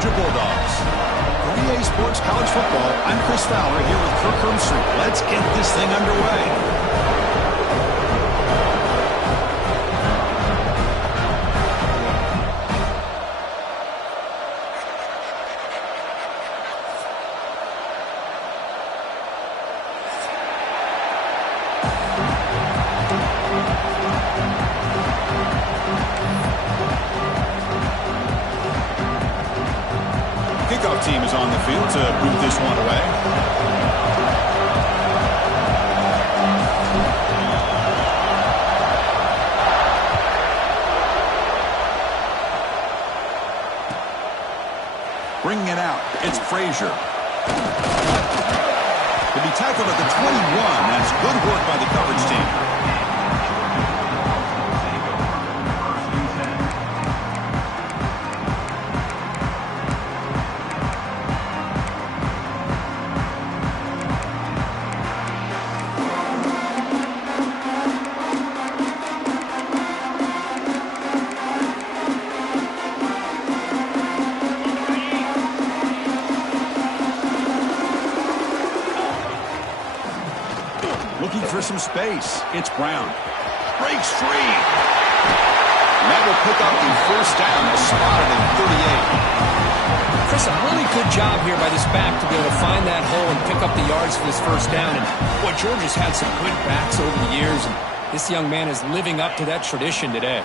Georgia Bulldogs. For EA Sports College Football, I'm Chris Fowler here with Kirk Herbstreit. Let's get this thing underway. Kickoff team is on the field to move this one away. Bringing it out, it's Frazier. To be tackled at the 21, that's good work by the coverage team. Looking for some space. It's Brown. Breaks free. And that will pick up the first down. That's spotted at 38. Chris, a really good job here by this back to be able to find that hole and pick up the yards for this first down. And boy, Georgia's had some good backs over the years, and this young man is living up to that tradition today.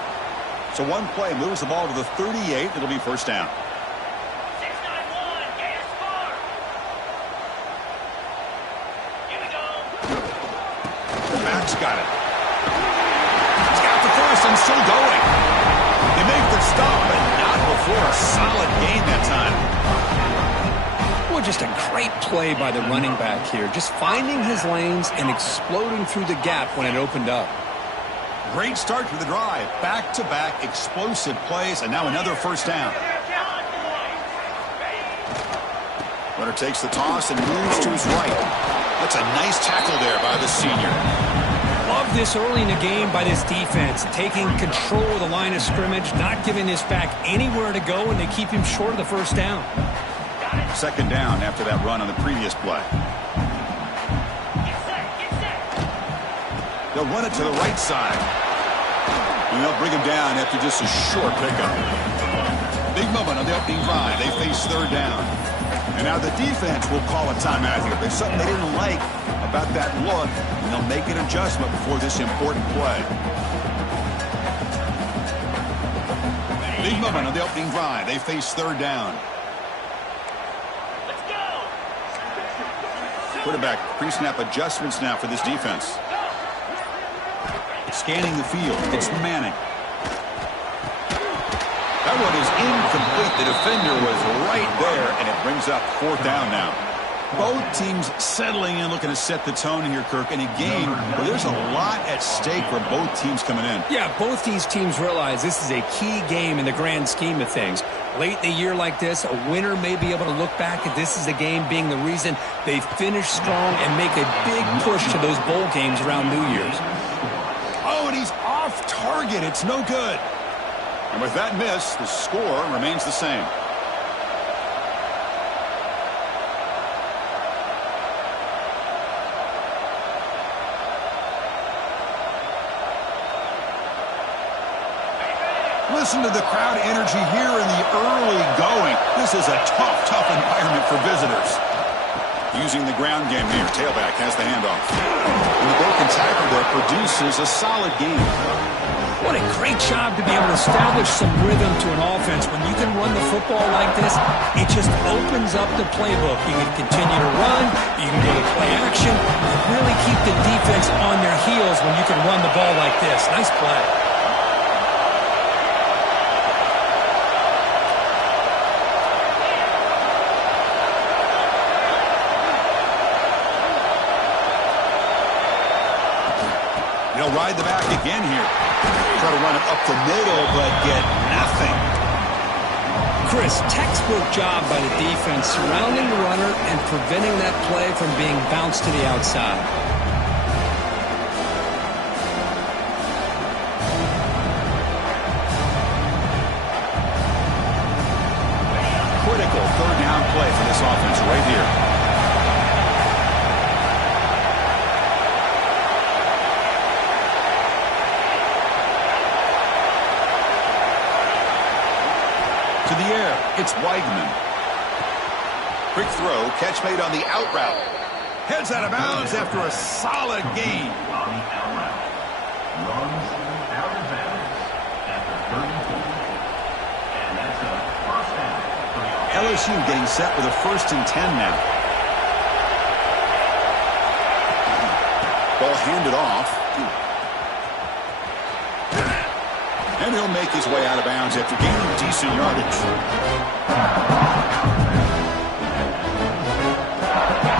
So one play moves the ball to the 38. It'll be first down. Got it. He's got the first and still going. They make the stop, but not before a solid gain that time. Well, just a great play by the running back here. Just finding his lanes and exploding through the gap when it opened up. Great start to the drive. Back-to-back explosive plays, and now another first down. Runner takes the toss and moves to his right. That's a nice tackle there by the senior. Love this early in the game by this defense, taking control of the line of scrimmage, not giving this back anywhere to go, and they keep him short of the first down. Second down after that run on the previous play. They'll run it to the right side. And they'll bring him down after just a short pickup. Big moment on the opening drive. They face third down. And now the defense will call a timeout here. There's something they didn't like about that look, and they'll make an adjustment before this important play. Big moment on the opening drive. They face third down. Let's go. Quarterback pre-snap adjustments now for this defense. Scanning the field. It's Manning. That one is incomplete. The defender was right there, and it brings up fourth down now. Both teams settling in, looking to set the tone in here, Kirk, in a game where there's a lot at stake for both teams coming in. Yeah, both these teams realize this is a key game in the grand scheme of things. Late in a year like this, a winner may be able to look back at this as a game being the reason they finish strong and make a big push to those bowl games around New Year's. Oh, and he's off target. It's no good. And with that miss, the score remains the same. Listen to the crowd energy here in the early going. This is a tough environment for visitors. Using the ground game here. Tailback has the handoff. And the broken tackle there produces a solid game. What a great job to be able to establish some rhythm to an offense. When you can run the football like this, it just opens up the playbook. You can continue to run. You can go to play action. You really keep the defense on their heels when you can run the ball like this. Nice play. They'll ride the back again here. Try to run it up the middle, but get nothing. Chris, textbook job by the defense surrounding the runner and preventing that play from being bounced to the outside. Critical offense right here. To the air, it's Weigman. Quick throw, catch made on the out route. Heads out of bounds after a solid gain. On the out route. Runs out of bounds after 34. And that's a first down for the offense. LSU getting set with a 1st and 10 now. Ball handed off. And he'll make his way out of bounds after gaining decent yardage.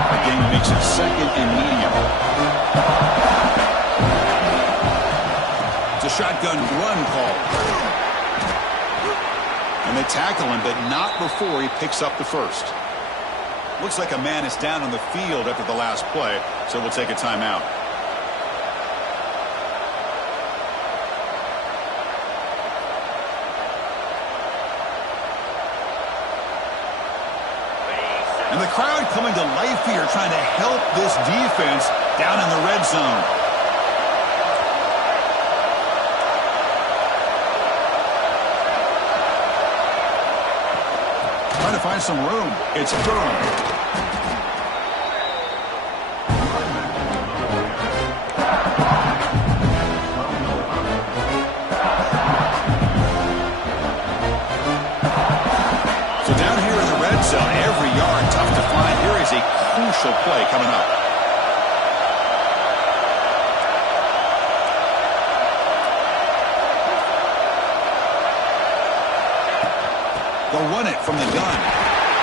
The game makes it 2nd and medium. It's a shotgun run call. And they tackle him, but not before he picks up the first. Looks like a man is down on the field after the last play, so we'll take a timeout. And the crowd coming to life here, trying to help this defense down in the red zone. Trying to find some room. It's Durham. Every yard tough to find. Here is a crucial play coming up. They'll run it from the gun.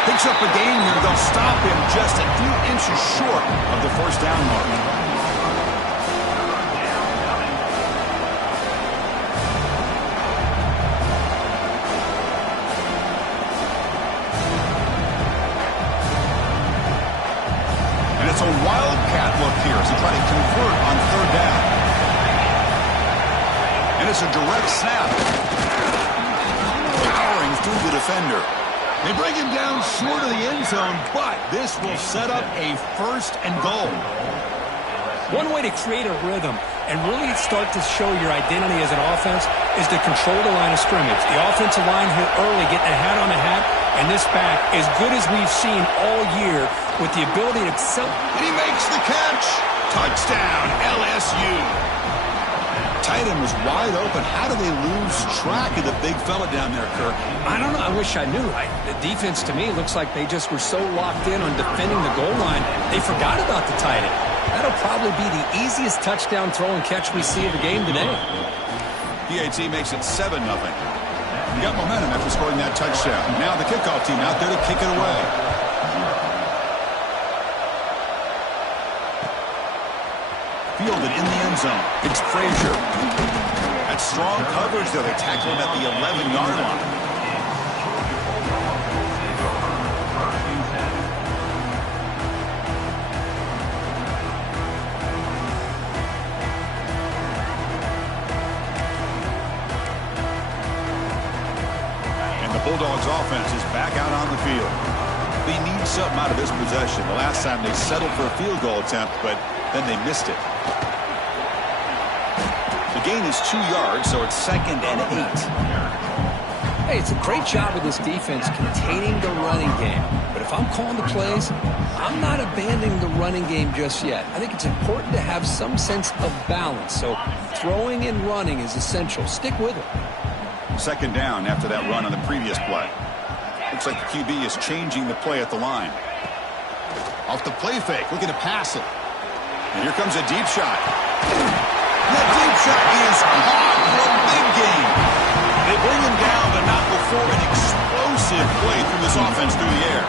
Picks up a gain here. They'll stop him just a few inches short of the 1st down mark. It's a wildcat look here as they try to convert on 3rd down. And it's a direct snap. Powering through the defender. They bring him down short of the end zone, but this will set up a 1st and goal. One way to create a rhythm and really start to show your identity as an offense is to control the line of scrimmage. The offensive line here early getting a hat on a hat, and this back, as good as we've seen all year, with the ability to excel. And he makes the catch. Touchdown, LSU. Tight end was wide open. How do they lose track of the big fella down there, Kirk? I don't know. I wish I knew. The defense, to me, looks like they just were so locked in on defending the goal line, they forgot about the tight end. That'll probably be the easiest touchdown throw and catch we see of the game today. PAT makes it 7-0. You got momentum after scoring that touchdown. Now the kickoff team out there to kick it away. Fielded in the end zone. It's Frazier. That's strong coverage there. They tackle him at the 11-yard line. And the Bulldogs offense is back out on the field. They need something out of this possession. The last time they settled for a field goal attempt, but then they missed it. The gain is 2 yards, so it's 2nd and 8. Hey, it's a great job of this defense containing the running game. But if I'm calling the plays, I'm not abandoning the running game just yet. I think it's important to have some sense of balance. So throwing and running is essential. Stick with it. 2nd down after that run on the previous play. Looks like the QB is changing the play at the line. Off the play fake, looking to pass it. And here comes a deep shot. That deep shot is caught for a big gain. They bring him down, but not before an explosive play through this offense through the air.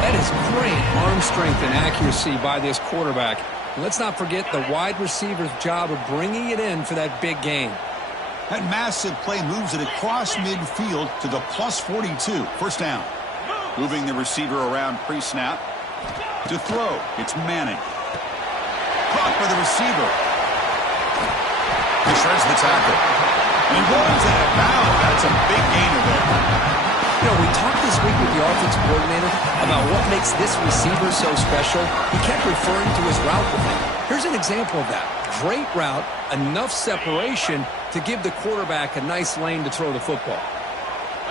That is great arm strength and accuracy by this quarterback. And let's not forget the wide receiver's job of bringing it in for that big gain. That massive play moves it across midfield to the +42. 1st down. Moving the receiver around pre-snap. To throw, it's Manning. Caught by the receiver. He shreds the tackle. And he runs out of bounds. That's a big gainer there. You know, we talked this week with the offensive coordinator about what makes this receiver so special, he kept referring to his route with him. Here's an example of that. Great route, enough separation to give the quarterback a nice lane to throw the football.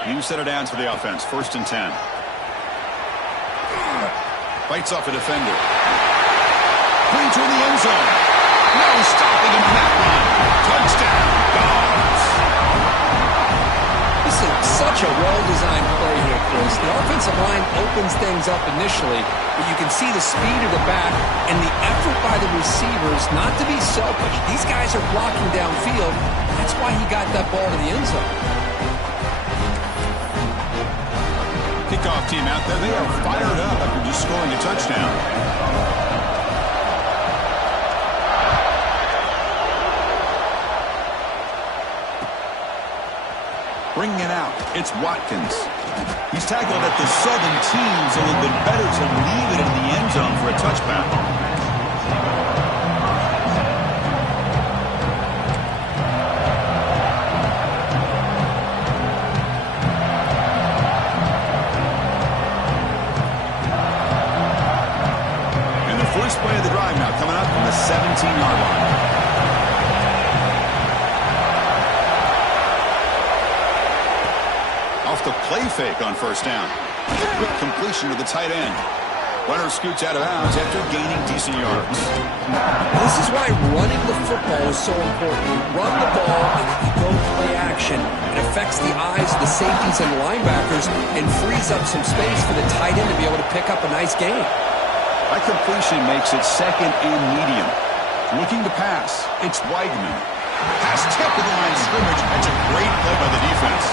You set it down to the offense. 1st and 10. Fights off a defender. Clean to the end zone. No stopping him on that run. Touchdown, Dogs. This is such a well-designed play here, Chris. The offensive line opens things up initially, but you can see the speed of the back and the effort by the receivers not to be selfish. These guys are blocking downfield. That's why he got that ball to the end zone. Kickoff team out there. They are fired up after just scoring a touchdown. Bringing it out, it's Watkins. He's tackled at the 17, so it would have been better to leave it in the end zone for a touchback. And the first play of the drive now coming up from the 17-yard line. Off the play fake on 1st down. Quick completion to the tight end. Runner scoots out of bounds after gaining decent yards. This is why running the football is so important. You run the ball and then you go play action. It affects the eyes of the safeties and linebackers and frees up some space for the tight end to be able to pick up a nice gain. That completion makes it 2nd and medium. Looking to pass, it's Weigman. Pass tipped to the line of scrimmage. That's a great play by the defense.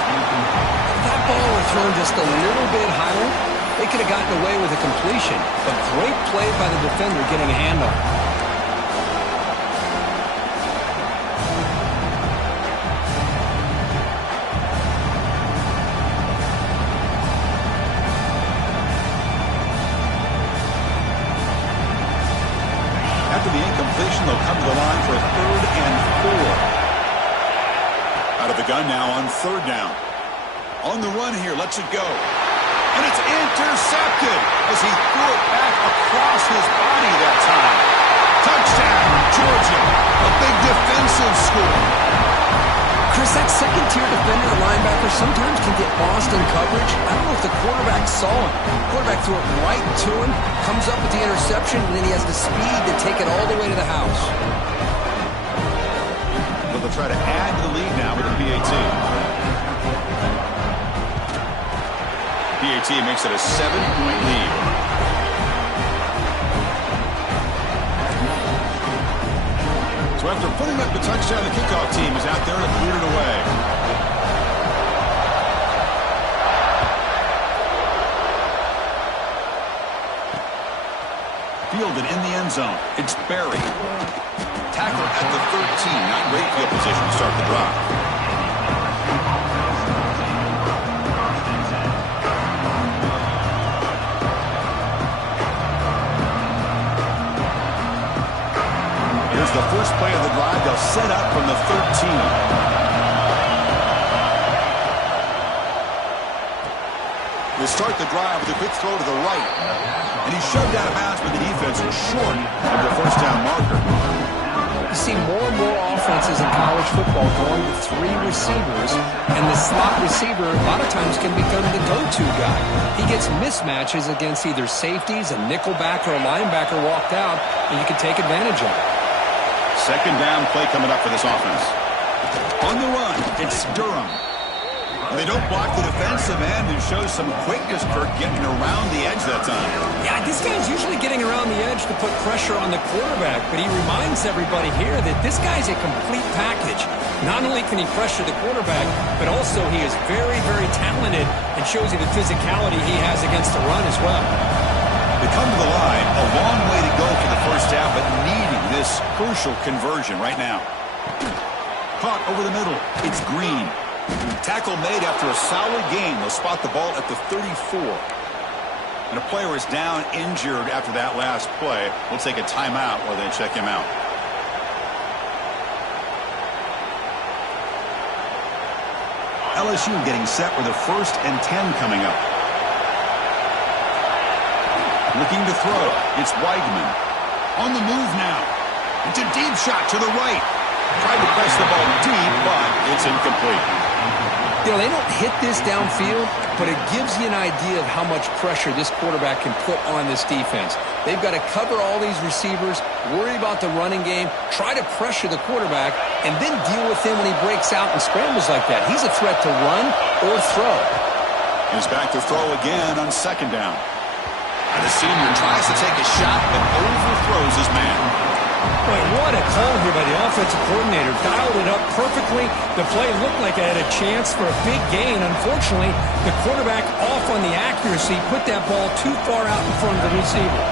If that ball were thrown just a little bit higher, they could have gotten away with a completion. But great play by the defender getting a hand on it. After the incompletion, they'll come to the line for a 3rd and 4. Out of the gun now on 3rd down. On the run here, lets it go. And it's intercepted as he threw it back across his body that time. Touchdown, Georgia. A big defensive score. Chris, that second-tier defender, the linebacker, sometimes can get lost in coverage. I don't know if the quarterback saw him. The quarterback threw it right to him, comes up with the interception, and then he has the speed to take it all the way to the house. But they'll try to add to the lead now with a PAT. PAT makes it a 7-point lead. So after putting up the touchdown, the kickoff team is out there to clear it away. Fielded in the end zone. It's Barry. Tackle at the 13. Not great field position to start the drive. Here's the first play of the drive. They'll set up from the 13. They start the drive with a quick throw to the right. And he's shoved out of bounds, but the defense is short of the 1st down marker. You see more and more offenses in college football going to 3 receivers, and the slot receiver a lot of times can become the go-to guy. He gets mismatches against either safeties, a nickelback, or a linebacker walked out, and you can take advantage of it. 2nd down play coming up for this offense. On the run, it's Durham. They don't block the defensive end and show some quickness, Kirk, getting around the edge that time. Yeah, this guy's usually getting around the edge to put pressure on the quarterback, but he reminds everybody here that this guy's a complete package. Not only can he pressure the quarterback, but also he is very, very talented and shows you the physicality he has against the run as well. They come to the line, a long way to go for the 1st down, but needing this crucial conversion right now. Caught over the middle. It's Green. Tackle made after a solid game. They'll spot the ball at the 34. And a player is down injured after that last play. We'll take a timeout while they check him out. LSU getting set with a 1st and 10 coming up. Looking to throw. It's Weidman. On the move now. It's a deep shot to the right. Tried to press the ball deep, but it's incomplete. You know, they don't hit this downfield, but it gives you an idea of how much pressure this quarterback can put on this defense. They've got to cover all these receivers, worry about the running game, try to pressure the quarterback, and then deal with him when he breaks out and scrambles like that. He's a threat to run or throw. He's back to throw again on second down. And the senior tries to take a shot and overthrows his man. Boy, what a call here by the offensive coordinator. Dialed it up perfectly. The play looked like it had a chance for a big gain. Unfortunately, the quarterback off on the accuracy, put that ball too far out in front of the receiver.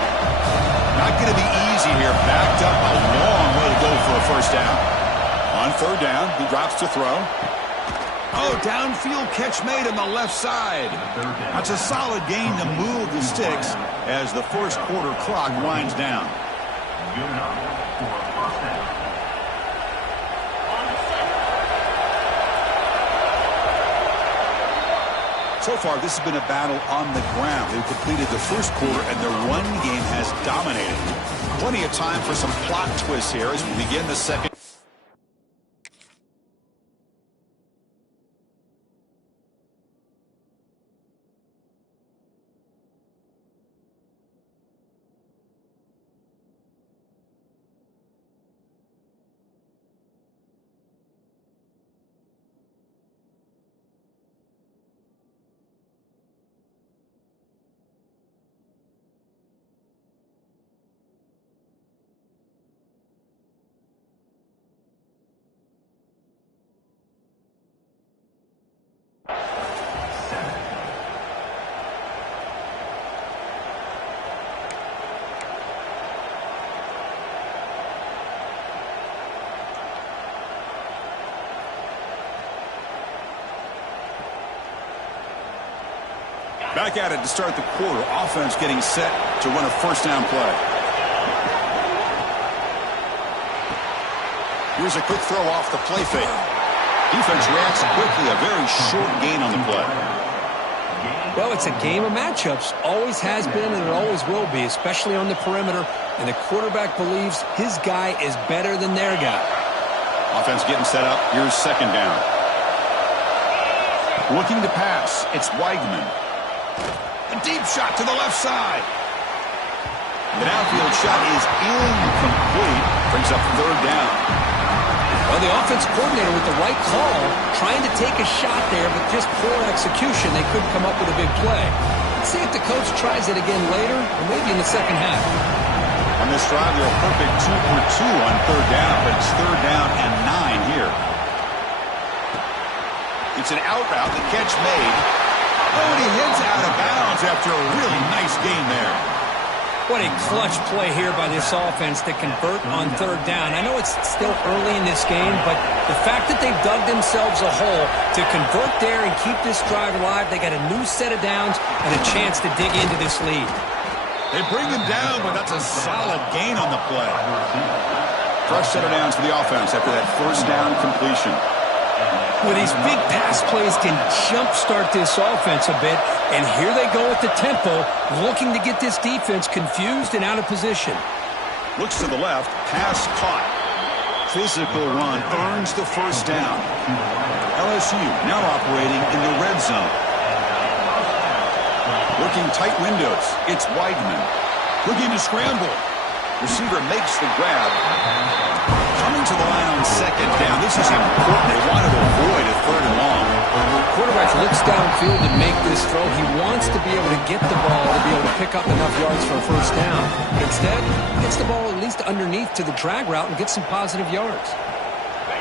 Not going to be easy here. Backed up a long way to go for a first down. On third down, he drops to throw. Oh, downfield catch made on the left side. That's a solid gain to move the sticks as the first quarter clock winds down. Good enough for a first down. So far, this has been a battle on the ground. They've completed the first quarter, and their run game has dominated. Plenty of time for some plot twists here as we begin the second. Back at it to start the quarter. Offense getting set to run a first down play. Here's a quick throw off the play fake. Defense reacts quickly. A very short gain on the play. Well, it's a game of matchups. Always has been and it always will be, especially on the perimeter. And the quarterback believes his guy is better than their guy. Offense getting set up. Here's second down. Looking to pass. It's Weidman. A deep shot to the left side. The downfield shot is incomplete. Brings up third down. Well, the offense coordinator with the right call, trying to take a shot there, but just poor execution. They couldn't come up with a big play. Let's see if the coach tries it again later, or maybe in the second half. On this drive, they're a perfect 2 for 2 on third down, but it's third down and 9 here. It's an out route, the catch made. Oh, and he heads out of bounds after a really nice gain there. What a clutch play here by this offense to convert on third down. I know it's still early in this game, but the fact that they've dug themselves a hole to convert there and keep this drive alive, they got a new set of downs and a chance to dig into this lead. They bring him down, but that's a solid gain on the play. Fresh set of downs for the offense after that first down completion. Well, these big pass plays can jumpstart this offense a bit, and here they go at the tempo, looking to get this defense confused and out of position. Looks to the left, pass caught. Physical run earns the first down. LSU now operating in the red zone. Working tight windows, it's Weidman. Looking to scramble. Receiver makes the grab. Coming to the line on second down. This is important. They want to avoid a third and long. The quarterback looks downfield to make this throw. He wants to be able to get the ball to be able to pick up enough yards for a first down. But instead, gets the ball at least underneath to the drag route and gets some positive yards.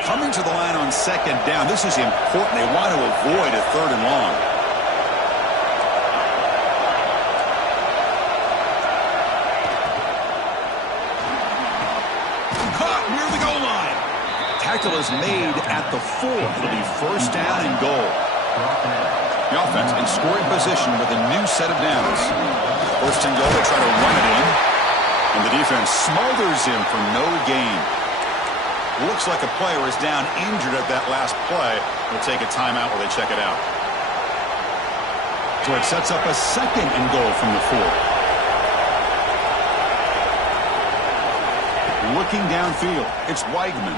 Coming to the line on second down. This is important. They want to avoid a third and long. Tackle is made at the 4. It'll be first down and goal. The offense in scoring position with a new set of downs. First and goal, they try to run it in. And the defense smothers him for no gain. Looks like a player is down injured at that last play. They'll take a timeout while they check it out. So it sets up a second and goal from the 4. looking downfield. It's Weigman.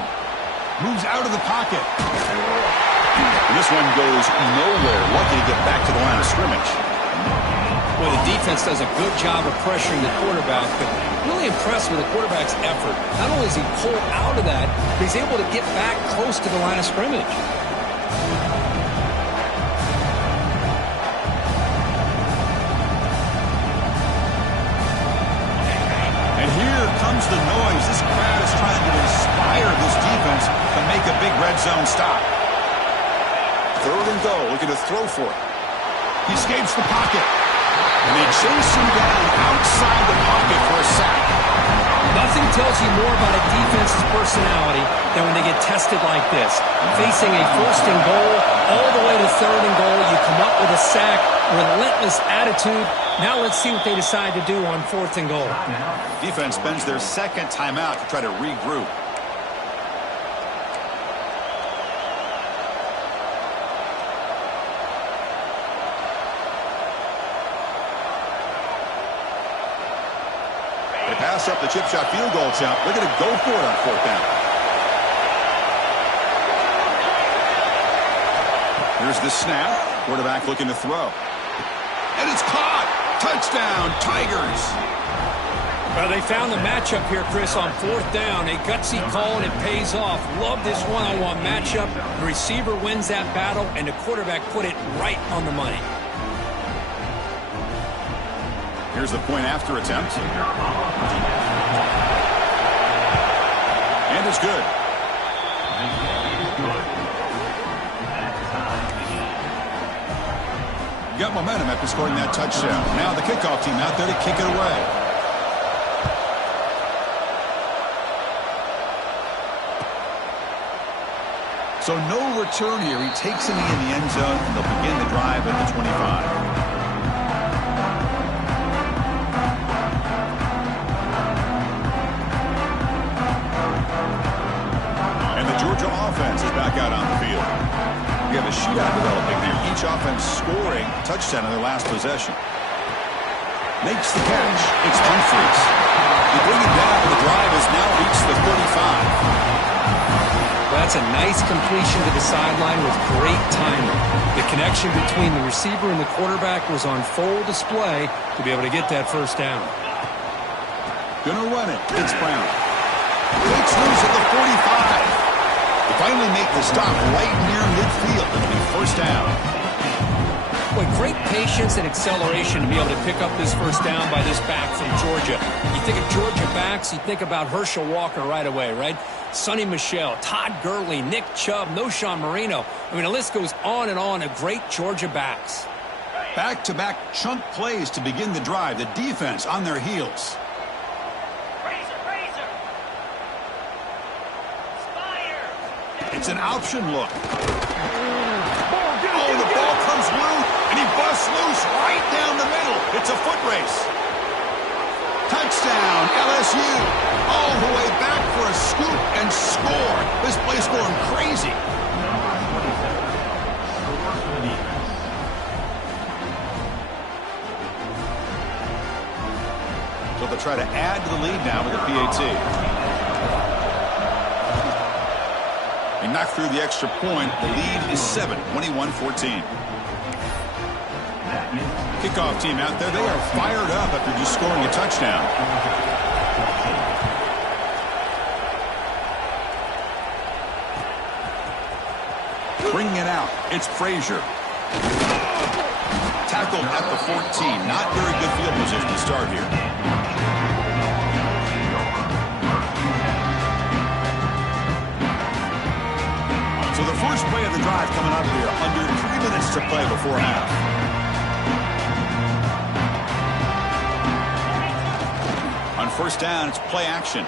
Moves out of the pocket. And this one goes nowhere. Lucky to get back to the line of scrimmage. Well, the defense does a good job of pressuring the quarterback, but really impressed with the quarterback's effort. Not only is he pulled out of that, but he's able to get back close to the line of scrimmage. And here comes the noise. This crowd is trying to inspire this defense to make a big red zone stop. 3rd and goal, looking to throw for it. He escapes the pocket. And they chase him down outside the pocket for a sack. Nothing tells you more about a defense's personality than when they get tested like this. Facing a 1st and goal, all the way to 3rd and goal, you come up with a sack, relentless attitude. Now let's see what they decide to do on 4th and goal. Defense spends their 2nd timeout to try to regroup. They pass up the chip shot field goal attempt. They're going to go for it on 4th down. Here's the snap. Quarterback looking to throw. And it's caught. Touchdown, Tigers. Well, they found the matchup here, Chris, on 4th down. A gutsy call, and it pays off. Love this one-on-one matchup. The receiver wins that battle, and the quarterback put it right on the money. Here's the point after attempt. And it's good. Got momentum after scoring that touchdown. Now the kickoff team out there to kick it away. So no return here. He takes him in the end zone, and they'll begin the drive at the 25. Offense is back out on the field. We have a shootout developing here. Each offense scoring a touchdown in their last possession. Makes the catch. It's Humphries. They bring it down, and the drive has now reached the 35. Well, that's a nice completion to the sideline with great timing. The connection between the receiver and the quarterback was on full display to be able to get that 1st down. Gonna run it. It's Brown. Breaks loose at the 45. Finally make the stop right near midfield. It'll be 1st down. Boy, great patience and acceleration to be able to pick up this 1st down by this back from Georgia. You think of Georgia backs, you think about Herschel Walker right away, right? Sonny Michel, Todd Gurley, Nick Chubb, Knowshon Moreno. I mean, the list goes on and on of great Georgia backs. Back-to-back chunk plays to begin the drive. The defense on their heels. It's an option look. Oh, the ball comes loose, and he busts loose right down the middle. It's a foot race. Touchdown, LSU. All the way back for a scoop and score. This place going crazy. So they'll try to add to the lead now with a PAT. They knock through the extra point. The lead is 7, 21-14. Kickoff team out there. They are fired up after just scoring a touchdown. Bringing it out. It's Frazier. Tackled at the 14. Not very good field position to start here. So the first play of the drive coming up here, under 3 minutes to play before half. On 1st down, it's play action.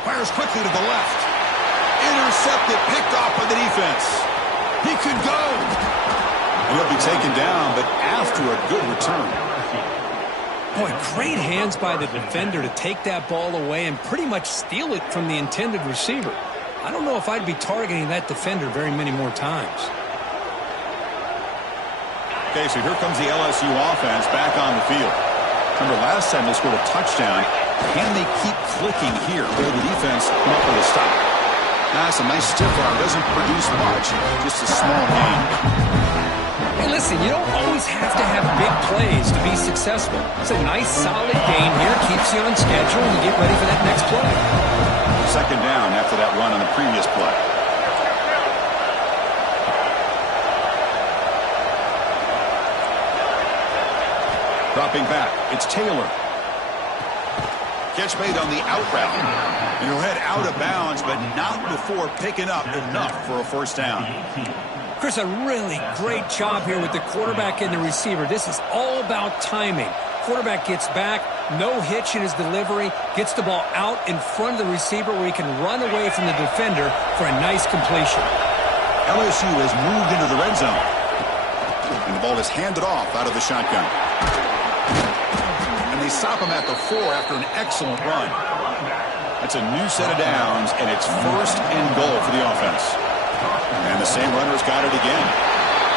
Fires quickly to the left. Intercepted, picked off by the defense. He could go. And he'll be taken down, but after a good return. Boy, great hands by the defender to take that ball away and pretty much steal it from the intended receiver. I don't know if I'd be targeting that defender very many more times. Okay, so here comes the LSU offense back on the field. Remember, last time they scored a touchdown Can they keep clicking here? Will the defense come up with a stop? That's a nice stiff arm. Doesn't produce much. Just a small gain. Hey, listen, you don't always have to have big plays to be successful. It's a nice, solid gain here. Keeps you on schedule and you get ready for that next play. Second down after that run on the previous play. Dropping back. It's Taylor. Catch made on the out route. And he'll head out of bounds, but not before picking up enough for a first down. Chris, a really great job here with the quarterback and the receiver. This is all about timing. Quarterback gets back, no hitch in his delivery, gets the ball out in front of the receiver where he can run away from the defender for a nice completion. LSU has moved into the red zone. And the ball is handed off out of the shotgun. And they stop him at the 4 after an excellent run. That's a new set of downs, and it's first and goal for the offense. And the same runner's got it again.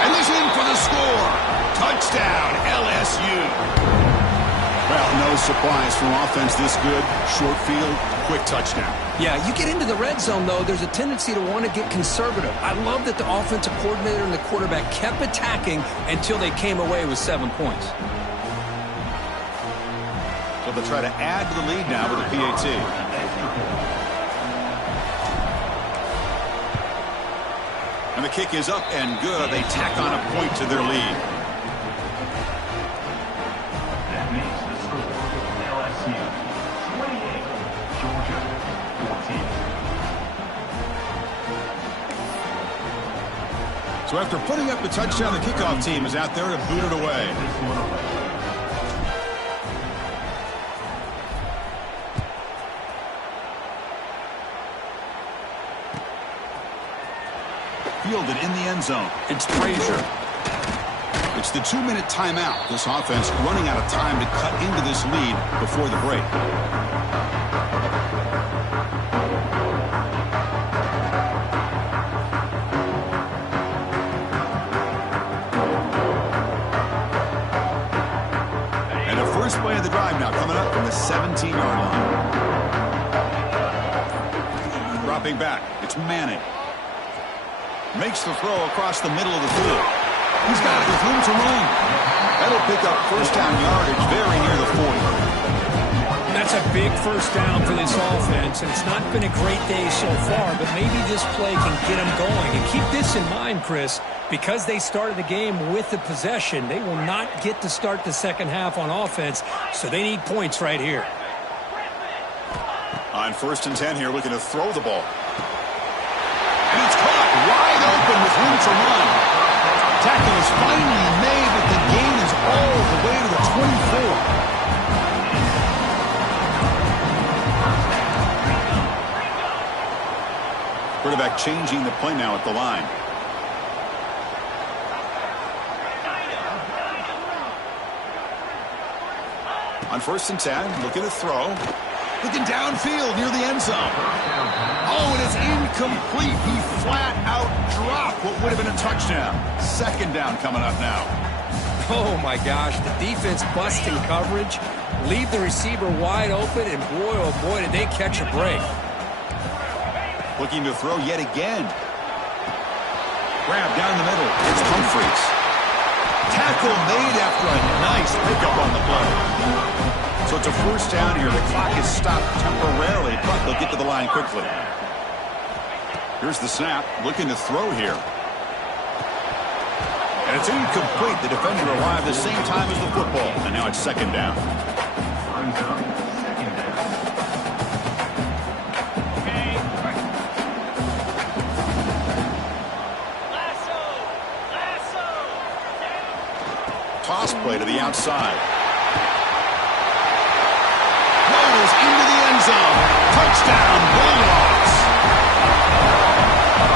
And he's in for the score. Touchdown, LSU. Well, no surprise from offense this good. Short field, quick touchdown. Yeah, you get into the red zone, though, there's a tendency to want to get conservative. I love that the offensive coordinator and the quarterback kept attacking until they came away with 7 points. So they'll try to add to the lead now with a PAT. And the kick is up and good. They tack on a point to their lead. That makes the score LSU 28, Georgia 14. So after putting up the touchdown, the kickoff team is out there to boot it away. This one away. Fielded in the end zone. It's Frazier. It's the 2-minute timeout. This offense running out of time to cut into this lead before the break. And the first play of the drive now coming up from the 17-yard line. Dropping back. It's Manning. Makes the throw across the middle of the field. He's got it with room to run. That'll pick up first down yardage very near the 40. That's a big first down for this offense, and it's not been a great day so far, but maybe this play can get them going. And keep this in mind, Chris, because they started the game with the possession, they will not get to start the second half on offense, so they need points right here. On 1st and 10 here, looking to throw the ball. And it's caught wide open with room to run. Tackle is finally made, but the gain is all the way to the 24. Quarterback changing the play now at the line. On 1st and 10, looking to throw. Looking downfield near the end zone. Oh, and it's incomplete. He flat out dropped what would have been a touchdown. Second down coming up now. Oh, my gosh. The defense busting coverage. Leave the receiver wide open, and boy, oh boy, did they catch a break. Looking to throw yet again. Grab down the middle. It's Humphreys. Tackle made after a nice pickup on the play. So it's a first down here. The clock is stopped temporarily, but they'll get to the line quickly. Here's the snap. Looking to throw here. And it's incomplete. The defender arrived the same time as the football. And now it's second down. Toss play to the outside. Rolls into the end zone. Touchdown, Bulldogs.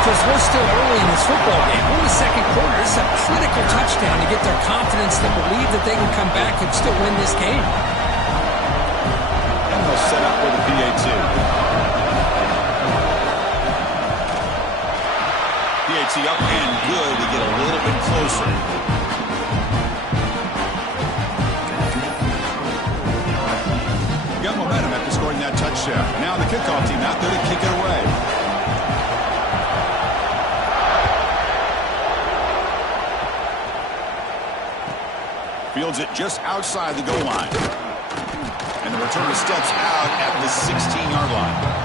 Chris, we're still early in this football game. We're in the second quarter. This is a critical touchdown to get their confidence to believe that they can come back and still win this game. And they'll set up with a PAT. PAT up and good to get a little bit closer. Got momentum at shift. Now the kickoff team out there to kick it away. Fields it just outside the goal line. And the returner steps out at the 16-yard line.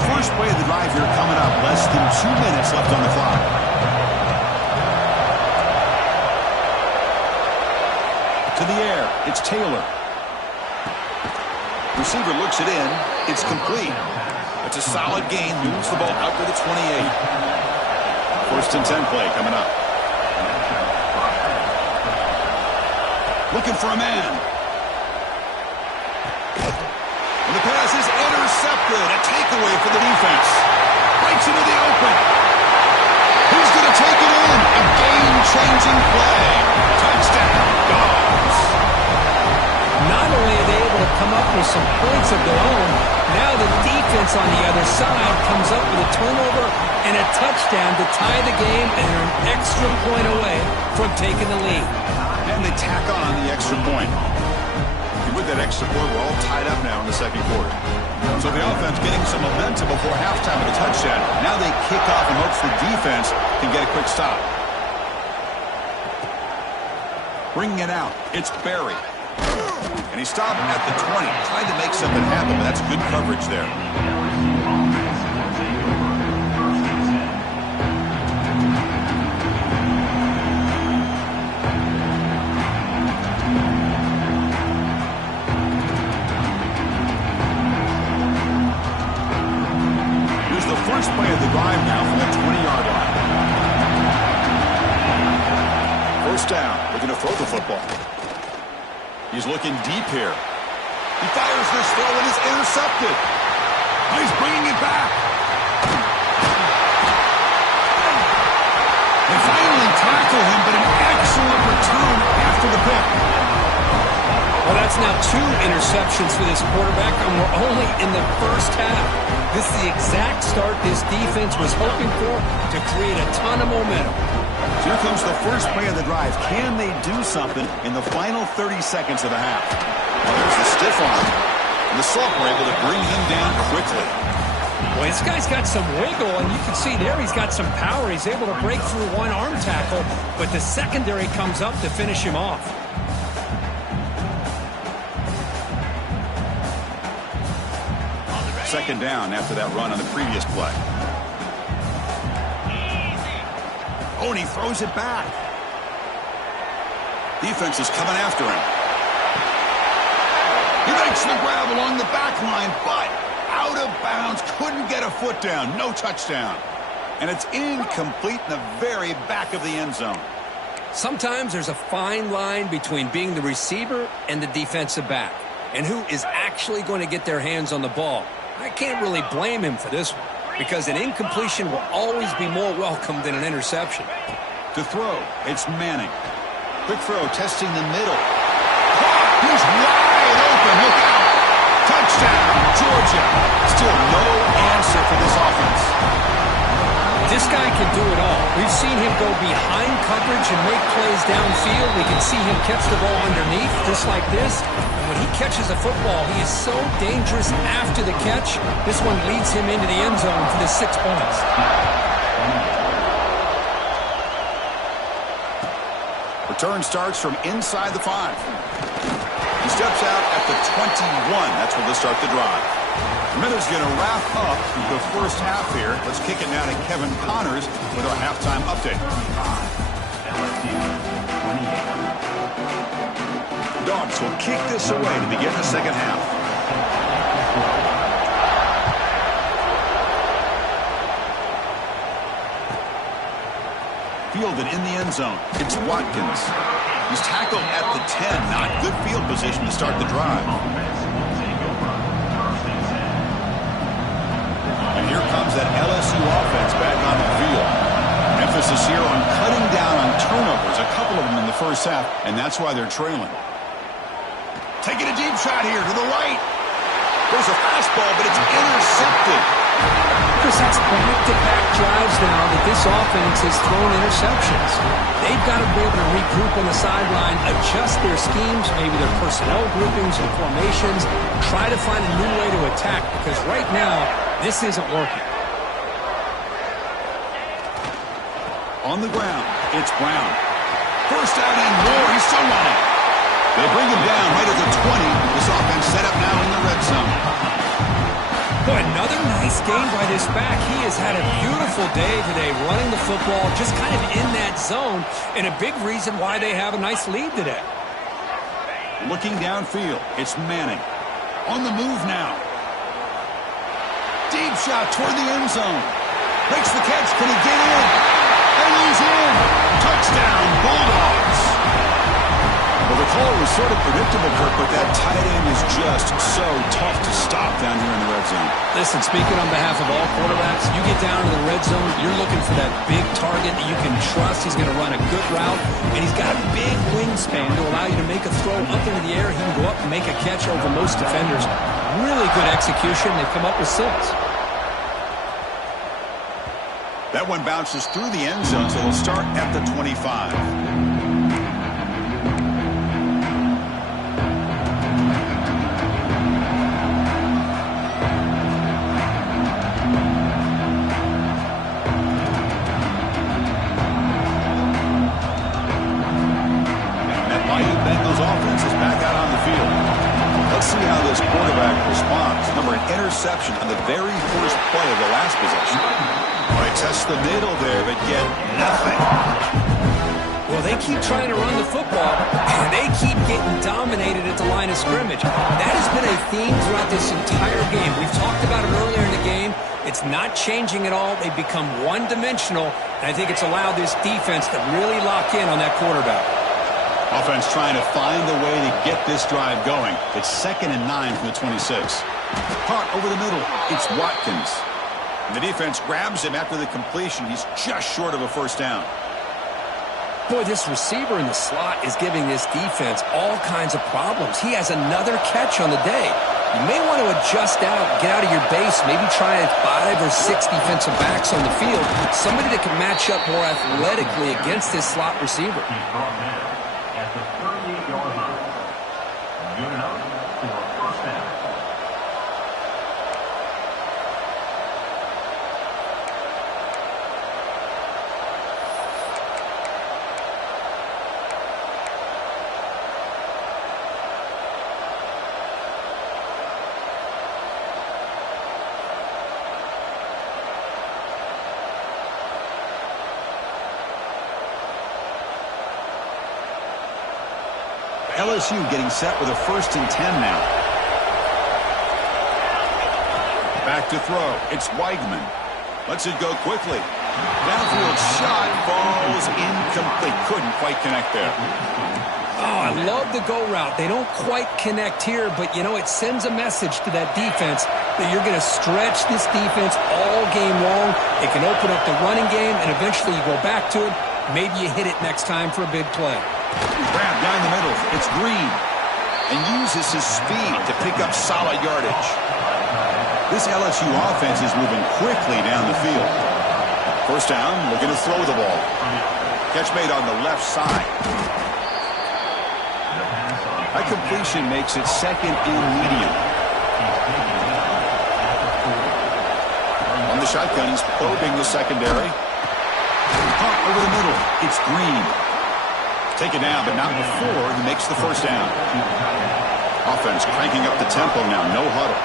First play of the drive here coming up. Less than 2 minutes left on the clock. To the air. It's Taylor. Receiver looks it in. It's complete. It's a solid gain. Moves the ball out to the 28. First and 10 play coming up. Looking for a man. And the pass is intercepted. A takeaway for the defense. Breaks into the open. Who's going to take it in? A game-changing play. Touchdown, Dogs. Not only are they able to come up with some points of their own, now the defense on the other side comes up with a turnover and a touchdown to tie the game, and they're an extra point away from taking the lead. And they tack on the extra point. With that extra point, we're all tied up now in the second quarter. So the offense getting some momentum before halftime with a touchdown. Now they kick off and hopes the defense can get a quick stop. Bringing it out, it's Barry. And he stopped at the 20. Tried to make something happen, but that's good coverage there. First play of the drive now from the 20-yard line. First down, looking to throw the football. He's looking deep here. He fires this throw and is intercepted. He's bringing it back. They finally tackle him, but an excellent return after the pick. Well, that's now 2 interceptions for this quarterback, and we're only in the first half. This is the exact start this defense was hoping for to create a ton of momentum. Here comes the first play of the drive. Can they do something in the final 30 seconds of the half? Well, there's the stiff arm. And the Salk were able to bring him down quickly. Well, this guy's got some wiggle, and you can see there he's got some power. He's able to break through one arm tackle, but the secondary comes up to finish him off. Second down after that run on the previous play. Oh, and he throws it back. Defense is coming after him. He makes the grab along the back line, but out of bounds. Couldn't get a foot down. No touchdown. And it's incomplete in the very back of the end zone. Sometimes there's a fine line between being the receiver and the defensive back, and who is actually going to get their hands on the ball. I can't really blame him for this one, because an incompletion will always be more welcome than an interception. To throw, it's Manning. Quick throw, testing the middle. He's wide open. Look out. Touchdown, Georgia. Still no answer for this offense. This guy can do it all. We've seen him go behind coverage and make plays downfield. We can see him catch the ball underneath, just like this. And when he catches a football, he is so dangerous after the catch. This one leads him into the end zone for the 6 points. Return starts from inside the 5. He steps out at the 21. That's where they'll start the drive. Miller's going to wrap up the first half here. Let's kick it now to Kevin Connors with our halftime update. Dogs will kick this away to begin the second half. Fielded in the end zone. It's Watkins. He's tackled at the 10. Not good field position to start the drive. And here comes that LSU offense back on the field. Emphasis here on cutting down on turnovers, a couple of them in the first half, and that's why they're trailing. Taking a deep shot here to the right. There's a fastball, but it's intercepted. notice it's back-to-back drives now that this offense has thrown interceptions. They've got to be able to regroup on the sideline, adjust their schemes, maybe their personnel groupings and formations, try to find a new way to attack, because right now, this isn't working. On the ground, it's Brown. First out and more, he's still running. They bring him down right at the 20. This offense set up now in the red zone. Boy, another nice game by this back. He has had a beautiful day today running the football, just kind of in that zone, and a big reason why they have a nice lead today. Looking downfield, it's Manning. On the move now. Deep shot toward the end zone. Makes the catch. Can he get in? And he's in. Touchdown, Bulldogs. Well, the call was sort of predictable, Kirk, but that tight end is just so tough to stop down here in the red zone. Listen, speaking on behalf of all quarterbacks, you get down to the red zone, you're looking for that big target that you can trust. He's going to run a good route, and he's got a big wingspan to allow you to make a throw up into the air. He can go up and make a catch over most defenders. Really good execution. They've come up with 6. That one bounces through the end zone, so they'll start at the 25. Let's see how this quarterback responds. Number, an interception on the very first play of the last possession. All right, test the middle there, but get nothing. Well, they keep trying to run the football, and they keep getting dominated at the line of scrimmage. That has been a theme throughout this entire game. We've talked about it earlier in the game. It's not changing at all. They've become one-dimensional, and I think it's allowed this defense to really lock in on that quarterback. Offense trying to find a way to get this drive going. It's 2nd and 9 from the 26. Caught over the middle. It's Watkins. And the defense grabs him after the completion. He's just short of a first down. Boy, this receiver in the slot is giving this defense all kinds of problems. He has another catch on the day. You may want to adjust out, get out of your base, maybe try 5 or 6 defensive backs on the field. Somebody that can match up more athletically against this slot receiver. At the 38-yard line. Good enough for a first down. LSU getting set with a 1st and 10 now. Back to throw. It's Weigman. Lets it go quickly. Downfield shot falls incomplete. Couldn't quite connect there. Oh, I love the go route. They don't quite connect here, but, you know, it sends a message to that defense that you're going to stretch this defense all game long. It can open up the running game, and eventually you go back to it. Maybe you hit it next time for a big play. Grab down the middle. It's Green. And uses his speed to pick up solid yardage. This LSU offense is moving quickly down the field. First down, looking to throw the ball. Catch made on the left side. That completion makes it 2nd and medium. On the shotgun, he's probing the secondary. Caught over the middle. It's Green. Taken down, but not before he makes the first down. Offense cranking up the tempo now. No huddle.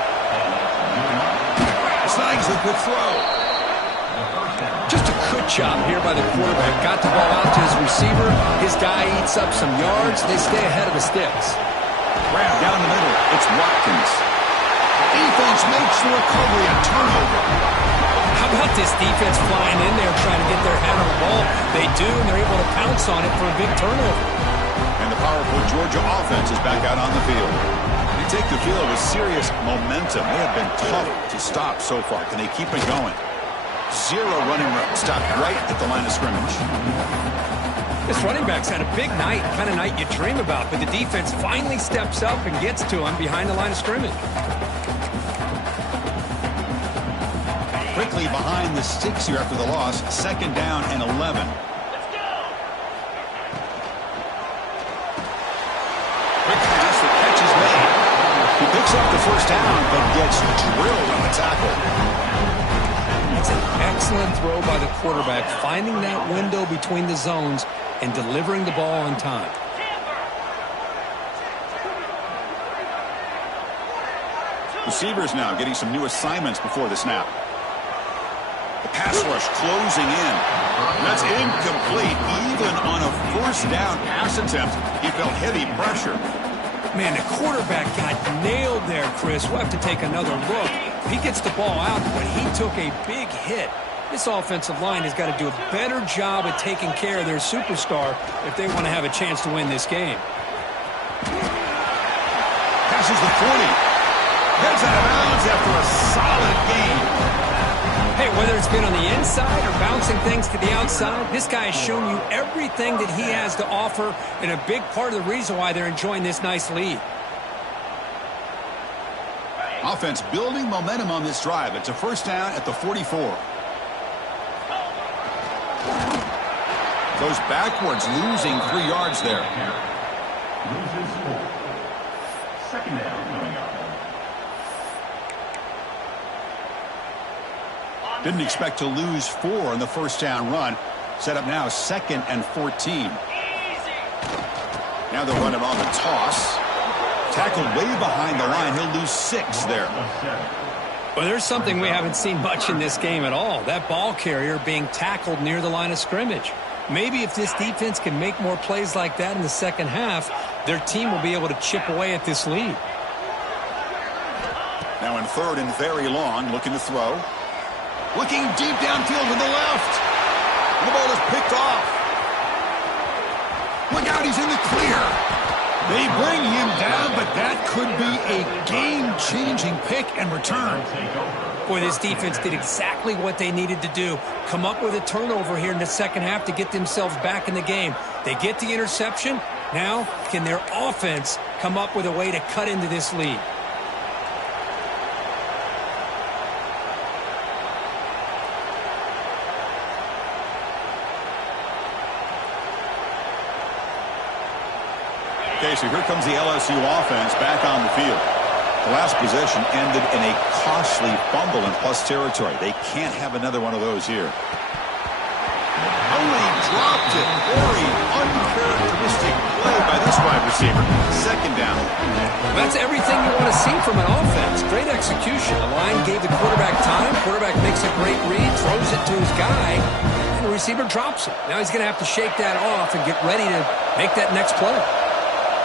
Snags a good throw. Just a good job here by the quarterback. Got the ball out to his receiver. His guy eats up some yards. They stay ahead of the sticks. Grab down the middle. It's Watkins. Defense makes the recovery. A turnover. How about this defense flying in there trying to get their hand on the ball? They do, and they're able to pounce on it for a big turnover. And the powerful Georgia offense is back out on the field. They take the field with serious momentum. They have been tough to stop so far. Can they keep it going? 0 running room. Stopped right at the line of scrimmage. This running back's had a big night, kind of night you dream about, but the defense finally steps up and gets to him behind the line of scrimmage. Quick quickly behind the sticks here after the loss. 2nd down and 11. Quick pass, the catch is made. He picks up the 1st down, but gets drilled on the tackle. It's an excellent throw by the quarterback, finding that window between the zones and delivering the ball on time. Receivers now getting some new assignments before the snap. The pass rush closing in. That's incomplete. Even on a 1st down pass attempt, he felt heavy pressure. Man, the quarterback got nailed there, Chris. We'll have to take another look. He gets the ball out, but he took a big hit. This offensive line has got to do a better job at taking care of their superstar if they want to have a chance to win this game. Passes the 40. Heads out of bounds after a solid gain. Hey, whether it's been on the inside or bouncing things to the outside, this guy has shown you everything that he has to offer and a big part of the reason why they're enjoying this nice lead. Offense building momentum on this drive. It's a 1st down at the 44. Goes backwards, losing 3 yards there. Loses 4. 2nd down coming up. Didn't expect to lose 4 on the 1st down run. Set up now 2nd and 14. Now they'll run it on the toss. Tackled way behind the line. He'll lose 6 there. Well, there's something we haven't seen much in this game at all. That ball carrier being tackled near the line of scrimmage. Maybe if this defense can make more plays like that in the 2nd half, their team will be able to chip away at this lead. Now in 3rd and very long, looking to throw. Looking deep downfield to the left. The ball is picked off. Look out, he's in the clear. They bring him down, but that could be a game-changing pick and return. Boy, this defense did exactly what they needed to do. Come up with a turnover here in the 2nd half to get themselves back in the game. They get the interception. Now, can their offense come up with a way to cut into this lead? Okay, so here comes the LSU offense back on the field. The last possession ended in a costly fumble in plus territory. They can't have another one of those here. Only dropped it. Very uncharacteristic play by this wide receiver. 2nd down. That's everything you want to see from an offense. Great execution. The line gave the quarterback time. Quarterback makes a great read, throws it to his guy, and the receiver drops it. Now he's going to have to shake that off and get ready to make that next play.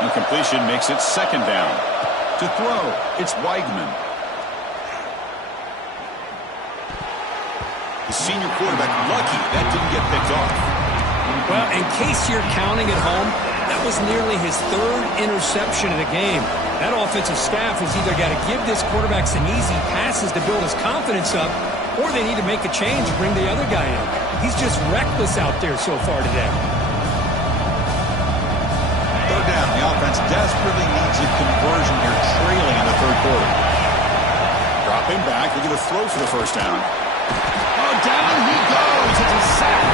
Incompletion makes it 2nd down. To throw, it's Weigman. The senior quarterback lucky that didn't get picked off. Well, in case you're counting at home, that was nearly his 3rd interception of the game. That offensive staff has either got to give this quarterback some easy passes to build his confidence up, or they need to make a change and bring the other guy in. He's just reckless out there so far today. 3rd down. The offense desperately needs a conversion here, trailing in the 3rd quarter. Dropping back, looking to throw for the 1st down. Oh, down he goes. It's a sack.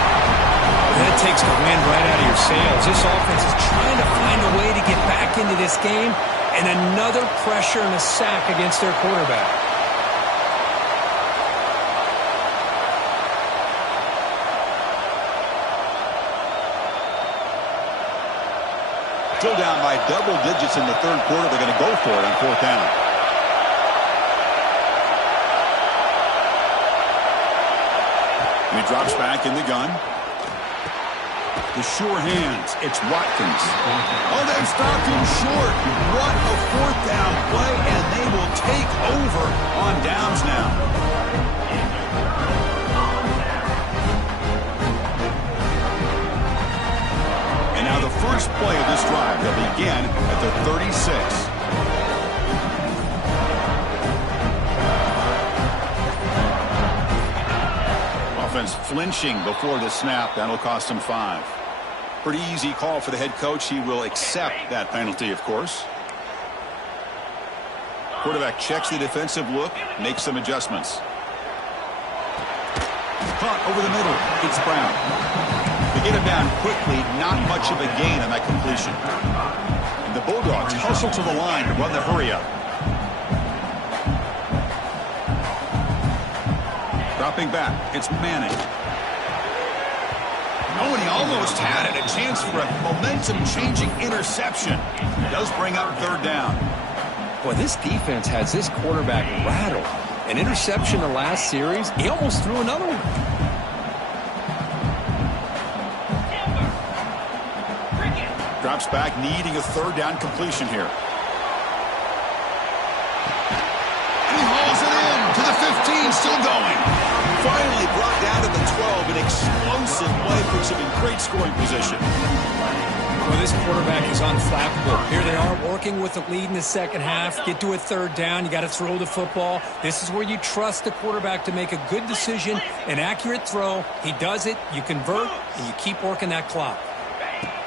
That takes the wind right out of your sails. This offense is trying to find a way to get back into this game, and another pressure and a sack against their quarterback. Still down by double digits in the 3rd quarter. They're going to go for it on 4th down. And he drops back in the gun. The sure hands. It's Watkins. Oh, they've stopped him short. What a 4th down play, and they will take over on downs now. The first play of this drive that began at the 36. Offense flinching before the snap. That'll cost him 5. Pretty easy call for the head coach. He will accept that penalty, of course. Quarterback checks the defensive look, makes some adjustments. caught over the middle. It's Brown. They get him down quickly, not much of a gain on that completion. And the Bulldogs hustle to the line to run the hurry-up. Dropping back, it's Manning. Oh, and he almost had it. A chance for a momentum-changing interception. Does bring up third down. Boy, this defense has this quarterback rattled. An interception the last series, he almost threw another one. Drops back, needing a third down completion here. And he hauls it in to the 15, still going. Finally brought down to the 12. An explosive play puts him in great scoring position. Well, this quarterback is unflappable. Here they are working with the lead in the second half. Get to a third down. You got to throw the football. This is where you trust the quarterback to make a good decision, an accurate throw. He does it, you convert, and you keep working that clock.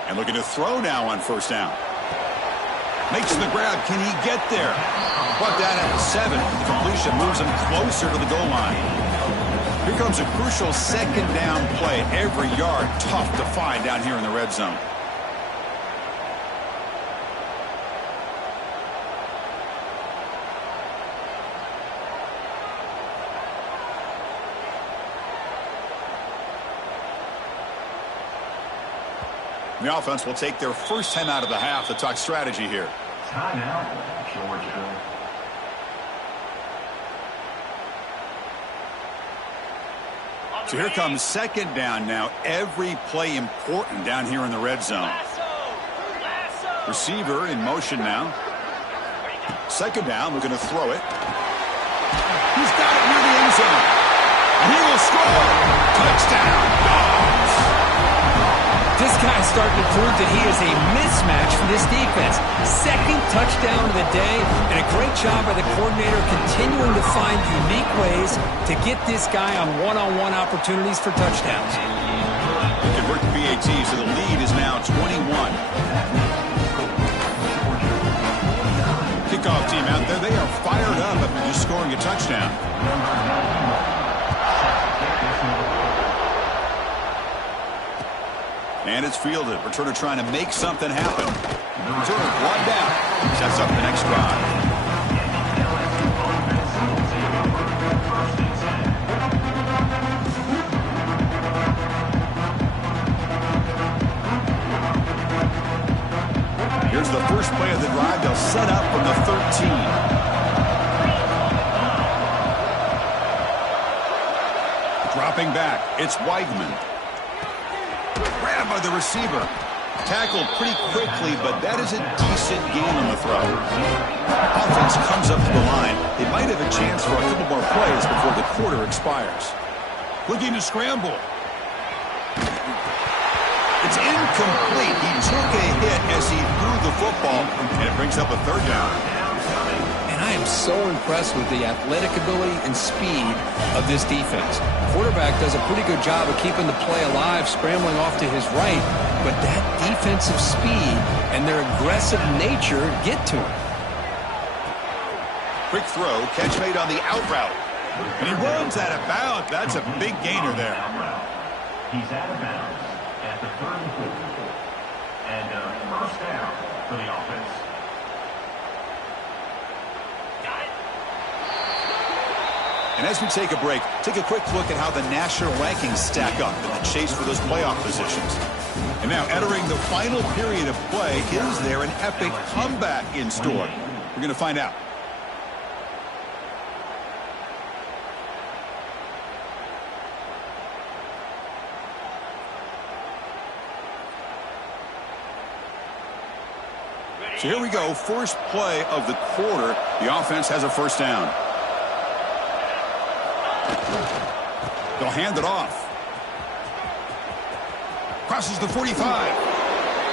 And looking to throw now on first down. Makes the grab. Can he get there? Brought down at the 7. The completion moves him closer to the goal line. Here comes a crucial second down play. Every yard tough to find down here in the red zone. The offense will take their first time out of the half to talk strategy here. Timeout, Georgia. So here comes second down now. Every play important down here in the red zone. Receiver in motion now. Second down, looking to throw it. He's got it near the end zone. And he will score. Touchdown, Dogs. This guy's starting to prove that he is a mismatch for this defense. Second touchdown of the day, and a great job by the coordinator continuing to find unique ways to get this guy on one-on-one opportunities for touchdowns. They convert to PAT, so the lead is now 21. Kickoff team out there, they are fired up after just scoring a touchdown. And it's fielded. Returner trying to make something happen. Returner one down. Sets up the next drive. Here's the first play of the drive. They'll set up from the 13. Dropping back, it's Weigman. Grabbed by the receiver. Tackled pretty quickly, but that is a decent gain on the throw. Offense comes up to the line. They might have a chance for a couple more plays before the quarter expires. Looking to scramble. It's incomplete. He took a hit as he threw the football, and it brings up a third down. And I am so impressed with the athletic ability and speed of this defense. Quarterback does a pretty good job of keeping the play alive, scrambling off to his right, but that defensive speed and their aggressive nature get to him. Quick throw, catch made on the out route. And he runs out of bounds. That's a big gainer there. He's out of bounds at the 34. And first down for the offense. And as we take a break, take a quick look at how the national rankings stack up in the chase for those playoff positions. And now entering the final period of play, is there an epic comeback in store? We're going to find out. So here we go, first play of the quarter. The offense has a first down. They'll hand it off. Crosses the 45.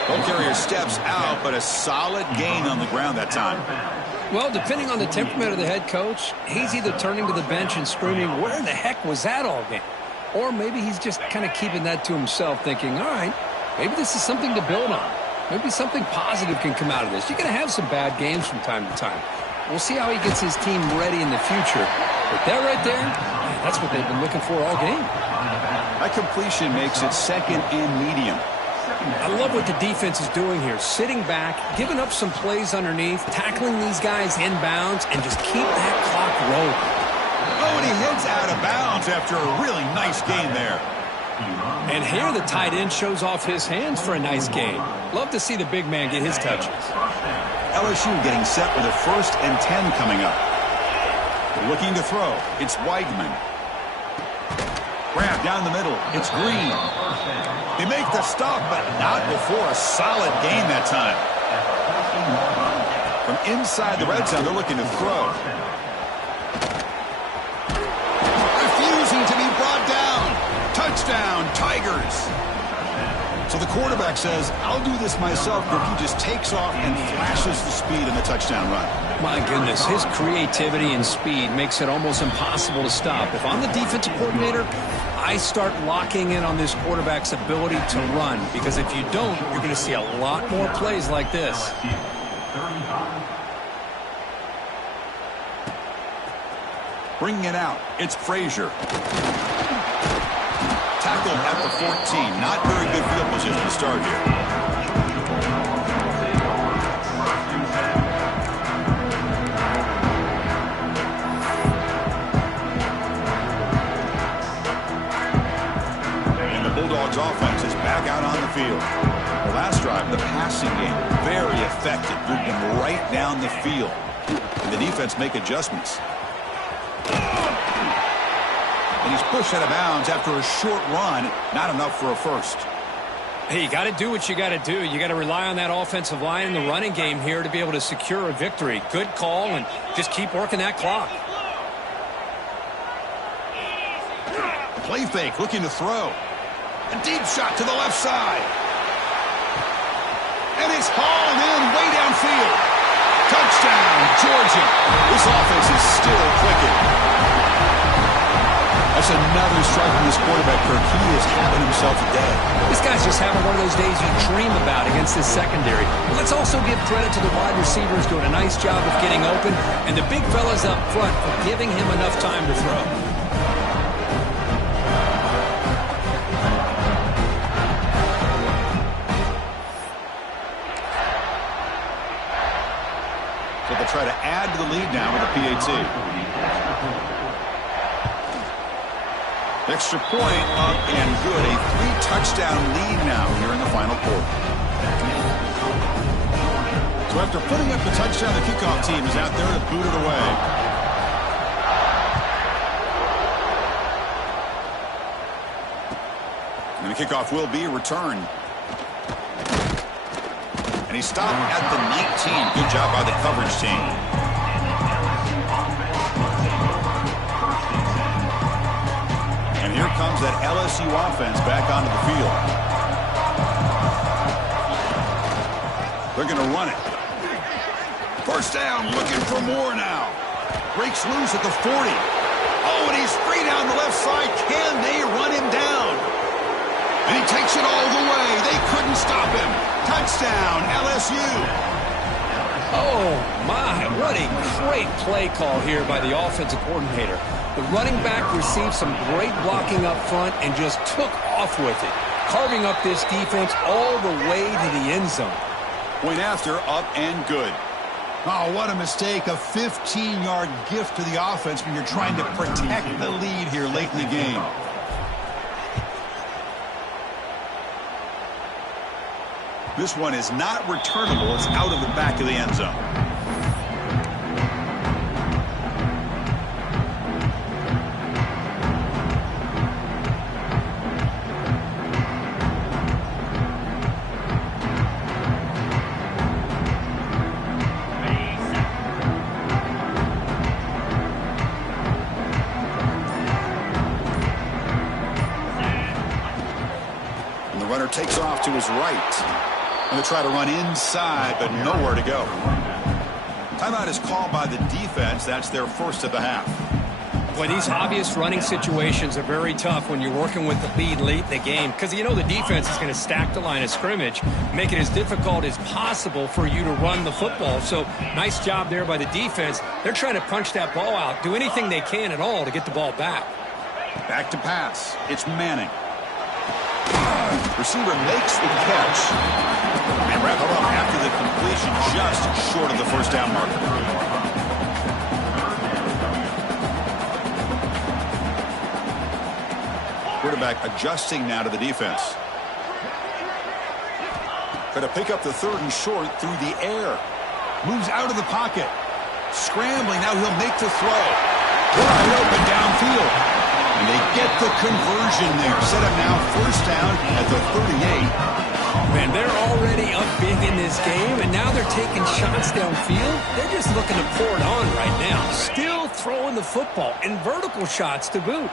Ball carrier steps out, but a solid gain on the ground that time. Well, depending on the temperament of the head coach, he's either turning to the bench and screaming, where the heck was that all game? Or maybe he's just kind of keeping that to himself, thinking, all right, maybe this is something to build on. Maybe something positive can come out of this. You're going to have some bad games from time to time. We'll see how he gets his team ready in the future. But that right there, that's what they've been looking for all game. That completion makes it second and medium. I love what the defense is doing here. Sitting back, giving up some plays underneath, tackling these guys inbounds, and just keep that clock rolling. Oh, and he heads out of bounds after a really nice gain there. And here the tight end shows off his hands for a nice gain. Love to see the big man get his touches. LSU getting set with a 1st and 10 coming up. Looking to throw. It's Weidman. Grab down the middle. It's Green. They make the stop, but not before a solid gain that time. From inside the red zone, they're looking to throw. Refusing to be brought down. Touchdown, Tigers. So the quarterback says, I'll do this myself, but he just takes off and flashes the speed in the touchdown run. My goodness, his creativity and speed makes it almost impossible to stop. If I'm the defensive coordinator, I start locking in on this quarterback's ability to run, because if you don't, you're going to see a lot more plays like this. Bringing it out, it's Frazier. Tackle at the 14. Not very good field position to start here. Bulldogs offense is back out on the field. The last drive, the passing game, very effective, moving right down the field. And the defense make adjustments. And he's pushed out of bounds after a short run, not enough for a first. Hey, you got to do what you got to do. You got to rely on that offensive line in the running game here to be able to secure a victory. Good call, and just keep working that clock. Play fake, looking to throw. A deep shot to the left side. And it's hauled in way downfield. Touchdown, Georgia. This offense is still clicking. That's another strike from this quarterback, Kirk. He is having himself a day. This guy's just having one of those days you dream about against this secondary. But let's also give credit to the wide receivers doing a nice job of getting open, and the big fellas up front for giving him enough time to throw. Try to add to the lead now with a PAT. Extra point up and good. A 3-touchdown lead now here in the final quarter. So after putting up the touchdown, the kickoff team is out there to boot it away. And the kickoff will be returned. He stopped at the 19. Good job by the coverage team. And here comes that LSU offense back onto the field. They're going to run it. First down, looking for more now. Breaks loose at the 40. Oh, and he's free down the left side. Can they run him down? And he takes it all the way. They couldn't stop him. Touchdown, LSU. Oh, my. What a great play call here by the offensive coordinator. The running back received some great blocking up front and just took off with it, carving up this defense all the way to the end zone. Point after, up and good. Oh, what a mistake. A 15-yard gift to the offense when you're trying to protect the lead here late in the game. This one is not returnable. It's out of the back of the end zone. And the runner takes off to his right. Going to try to run inside, but nowhere to go. Timeout is called by the defense. That's their first of the half. Boy, these obvious running situations are very tough when you're working with the lead late in the game, because you know the defense is going to stack the line of scrimmage, make it as difficult as possible for you to run the football. So nice job there by the defense. They're trying to punch that ball out, do anything they can at all to get the ball back. Back to pass. It's Manning. Receiver makes the catch. And wrap it up after the completion, just short of the first down marker. Quarterback adjusting now to the defense. Going to pick up the 3rd and short through the air. Moves out of the pocket. Scrambling, now he'll make the throw. Wide open downfield. And they get the conversion there. Set up now 1st down at the 38. Man, they're already up big in this game, and now they're taking shots downfield. They're just looking to pour it on right now. Still throwing the football, and vertical shots to boot.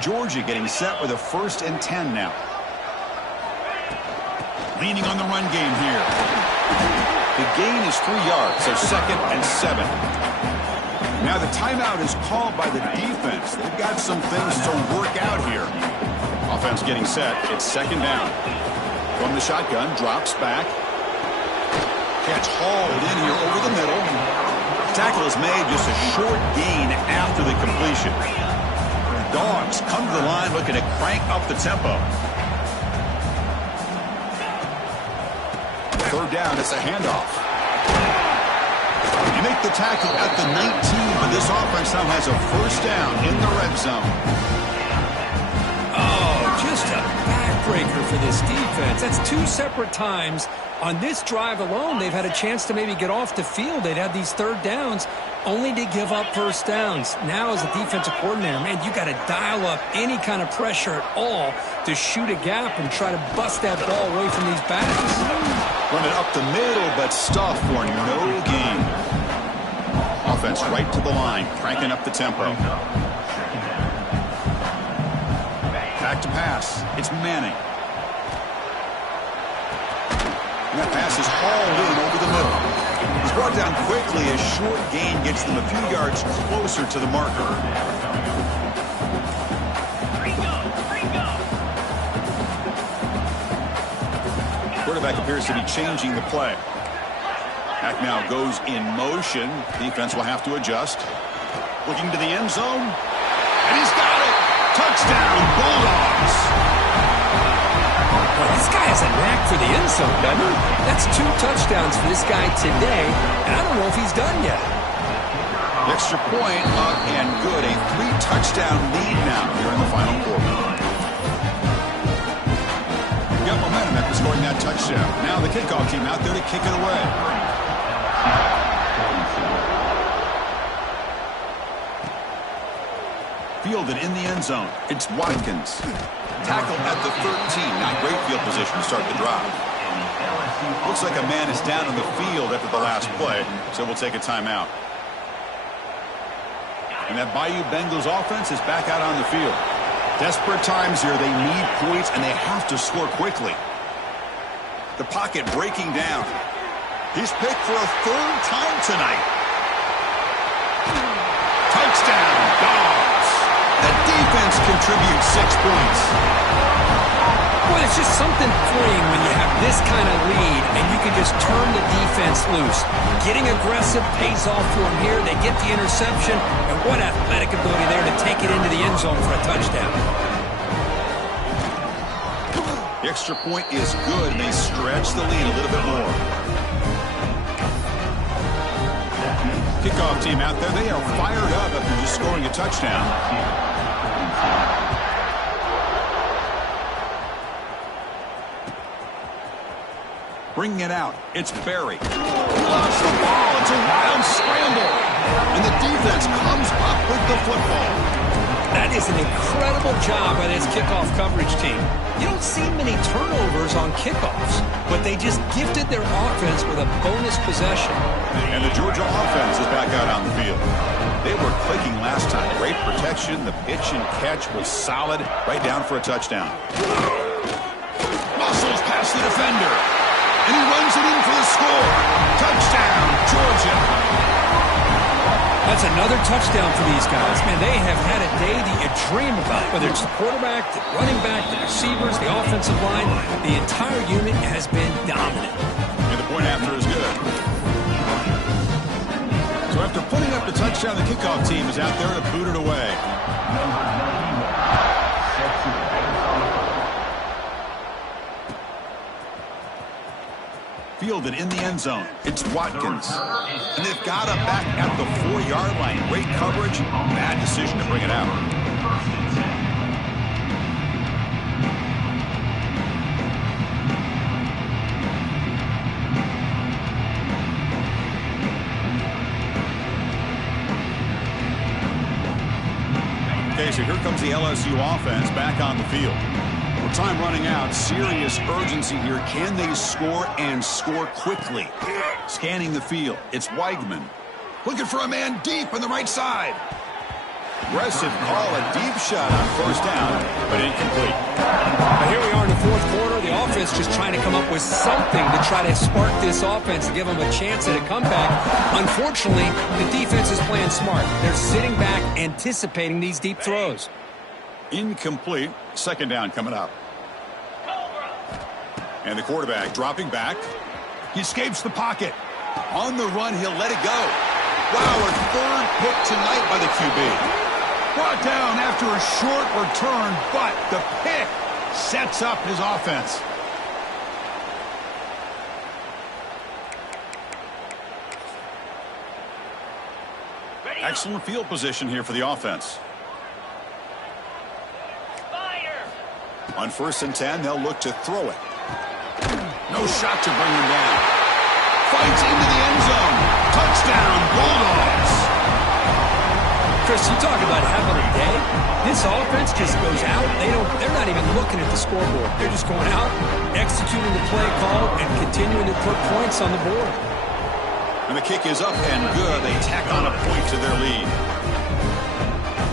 Georgia getting set with a 1st and 10 now. Leaning on the run game here. The gain is 3 yards, so 2nd and 7. Now the timeout is called by the defense. They've got some things to work out here. Offense getting set. It's 2nd down. From the shotgun, drops back. Catch hauled in here over the middle. Tackle is made, just a short gain after the completion. Dogs come to the line looking to crank up the tempo. 3rd down, it's a handoff. You make the tackle at the 19, but this offense now has a 1st down in the red zone. Oh, just a backbreaker for this defense. That's 2 separate times. On this drive alone, they've had a chance to maybe get off the field. They'd had these 3rd downs, only to give up 1st downs. Now as a defensive coordinator, man, you got to dial up any kind of pressure at all to shoot a gap and try to bust that ball away from these backs. Running up the middle, but stuffed for no gain. Offense right to the line, cranking up the tempo. Back to pass. It's Manning. And that pass is hauled in over the middle. He's brought down quickly as short gain gets them a few yards closer to the marker. Quarterback appears to be changing the play. Back now goes in motion. Defense will have to adjust. Looking to the end zone. And he's got it. Touchdown, Bulldogs. Well, this guy has a knack for the end zone, doesn't he? That's 2 touchdowns for this guy today, and I don't know if he's done yet. Extra point up and good. A 3-touchdown lead now here in the final quarter. Got momentum after scoring that touchdown. Now the kickoff team out there to kick it away. Fielded in the end zone. It's Watkins. Tackled at the 13. Not great field position to start the drive. Looks like a man is down on the field after the last play, so we'll take a timeout. And that Bayou Bengals offense is back out on the field. Desperate times here. They need points, and they have to score quickly. The pocket breaking down. He's picked for a 3rd time tonight. Touchdown, Dogs. The defense contributes 6 points. Well, it's just something freeing when you have this kind of lead and you can just turn the defense loose. Getting aggressive pays off for them here. They get the interception, and what athletic ability there to take it into the end zone for a touchdown. The extra point is good, and they stretch the lead a little bit more. Kickoff team out there, they are fired up after just scoring a touchdown. Bringing it out, it's Barry. Lost the ball, it's a wild scramble. And the defense comes up with the football. That is an incredible job by this kickoff coverage team. You don't see many turnovers on kickoffs, but they just gifted their offense with a bonus possession. And the Georgia offense is back out on the field. They were clicking last time. Great protection. The pitch and catch was solid. Right down for a touchdown. Muscles past the defender. And he runs it in for the score. Touchdown, Georgia. That's another touchdown for these guys. Man, they have had a day that you dream about. Whether it's the quarterback, the running back, the receivers, the offensive line, the entire unit has been dominant. And the point after is good. So after putting up the touchdown, the kickoff team is out there to boot it away. Fielded in the end zone. It's Watkins. And they've got him back at the 4-yard line. Great coverage. Bad decision to bring it out. Okay, so here comes the LSU offense back on the field. With time running out, serious urgency here. Can they score and score quickly? Scanning the field, it's Weigman. Looking for a man deep on the right side. Aggressive call, a deep shot on first down, but incomplete. Now here we are in the fourth quarter. The offense just trying to come up with something to try to spark this offense and give them a chance at a comeback. Unfortunately, the defense is playing smart. They're sitting back, anticipating these deep throws. Incomplete. Second down coming up. And the quarterback dropping back. He escapes the pocket. On the run, he'll let it go. Wow, a third pick tonight by the QB. Brought down after a short return, but the pick sets up his offense. Excellent field position here for the offense. On 1st and 10, they'll look to throw it. No shot to bring him down. Fights into the end zone. Touchdown, Bulldogs. Chris, you talk about having a day. This offense just goes out. They're not even looking at the scoreboard. They're just going out, executing the play call, and continuing to put points on the board. And the kick is up and good. They tack on a point to their lead.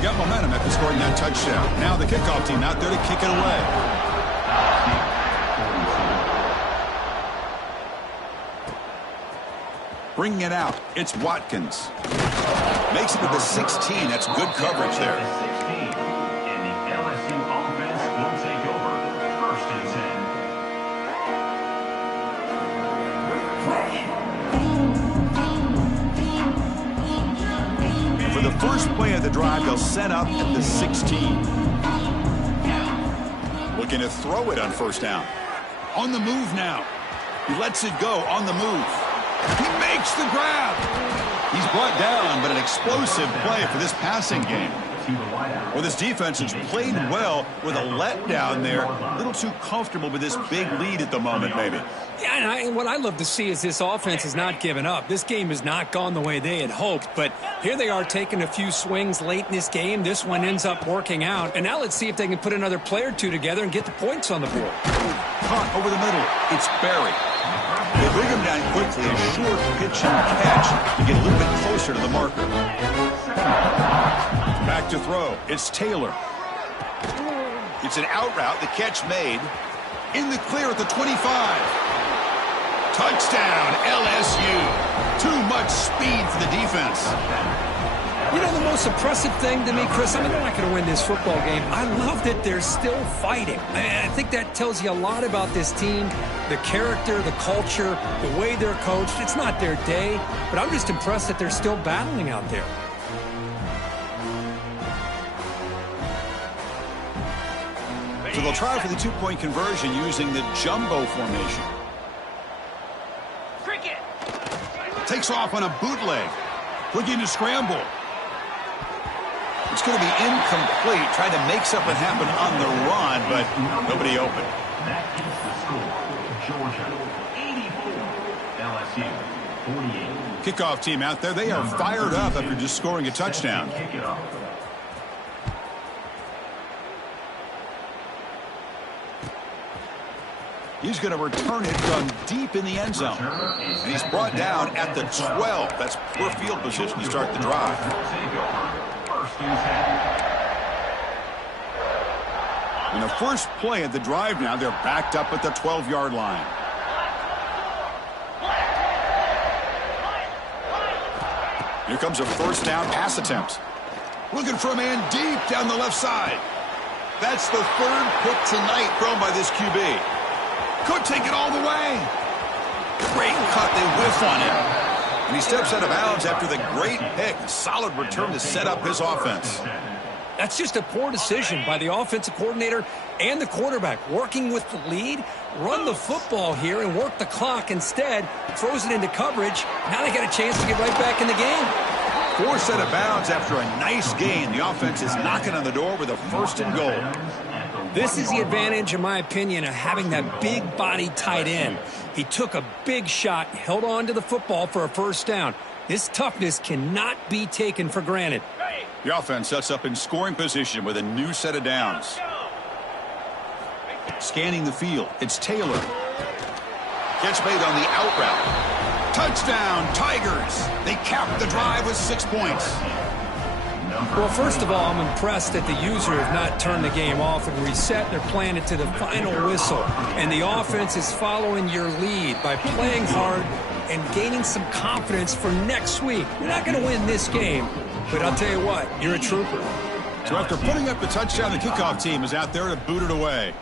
Got momentum after scoring that touchdown. Now the kickoff team out there to kick it away. Bringing it out, it's Watkins. Makes it to the 16. That's good coverage there. And the LSU offense will take over. 1st and 10. For the first play of the drive, they'll set up at the 16. Looking to throw it on first down. On the move now. He lets it go on the move. He makes the grab. He's brought down, but an explosive play for this passing game. Well, this defense has played well with a letdown there. A little too comfortable with this big lead at the moment, maybe. Yeah, and what I love to see is this offense has not given up. This game has not gone the way they had hoped, but here they are taking a few swings late in this game. This one ends up working out, and now let's see if they can put another play or two together and get the points on the board. Caught over the middle. It's Barry. They bring him down quickly, a short pitch and catch to get a little bit closer to the marker. Back to throw. It's Taylor. It's an out route. The catch made. In the clear at the 25. Touchdown, LSU. Too much speed for the defense. You know, the most impressive thing to me, Chris, I mean, they're not going to win this football game. I love that they're still fighting. I think that tells you a lot about this team, the character, the culture, the way they're coached. It's not their day, but I'm just impressed that they're still battling out there. So they'll try for the two-point conversion using the jumbo formation. Cricket. Takes off on a bootleg. Looking to scramble. It's going to be incomplete. Tried to make something happen on the run, but nobody open. That is the score. Georgia 84, LSU 48. Kickoff team out there. They are fired up after just scoring a touchdown. Kick it off. He's going to return it from deep in the end zone. And he's brought down at the 12. That's poor field position to start the drive. In the first play of the drive now, they're backed up at the 12-yard line. Here comes a first down pass attempt. Looking for a man deep down the left side. That's the third pick tonight thrown by this QB. Could take it all the way. Great cut. They whiff on him. And he steps out of bounds after the great pick. Solid return to set up his offense. That's just a poor decision by the offensive coordinator and the quarterback. Working with the lead, run the football here and work the clock. Instead, throws it into coverage. Now they got a chance to get right back in the game. Forced out of bounds after a nice gain. The offense is knocking on the door with a 1st and goal. This is the advantage, in my opinion, of having that big body tight end. He took a big shot, held on to the football for a 1st down. This toughness cannot be taken for granted. The offense sets up in scoring position with a new set of downs. Scanning the field, it's Taylor. Gets made on the out route. Touchdown, Tigers. They capped the drive with 6 points. Well, first of all, I'm impressed that the user have not turned the game off and reset. They're playing it to the final whistle. And the offense is following your lead by playing hard and gaining some confidence for next week. You're not going to win this game, but I'll tell you what, you're a trooper. So after putting up the touchdown, the kickoff team is out there to boot it away.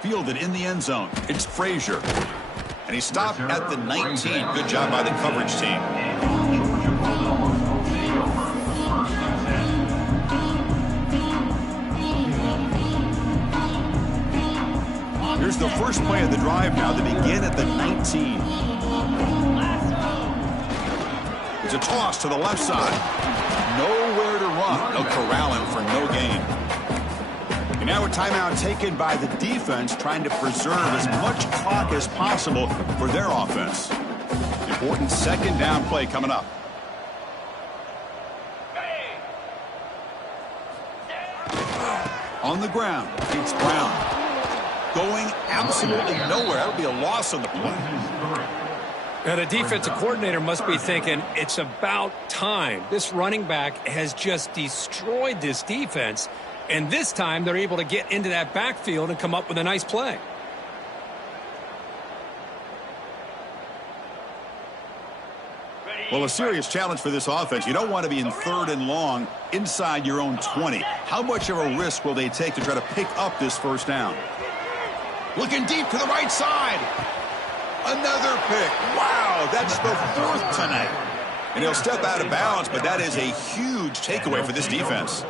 Fielded in the end zone. It's Frazier. And he stopped at the 19. Good job by the coverage team. Here's the first play of the drive now. They begin at the 19. It's a toss to the left side. Nowhere to run. They'll corral him for no gain. And now a timeout taken by the defense, trying to preserve as much clock as possible for their offense. Important 2nd down play coming up. On the ground, it's Brown. Going absolutely nowhere. That would be a loss on the play. Now, the defensive coordinator must be thinking, it's about time. This running back has just destroyed this defense. And this time, they're able to get into that backfield and come up with a nice play. Well, a serious challenge for this offense. You don't want to be in 3rd and long inside your own 20. How much of a risk will they take to try to pick up this 1st down? Looking deep to the right side. Another pick. Wow, that's the 4th tonight. And he'll step out of bounds, but that is a huge takeaway for this defense.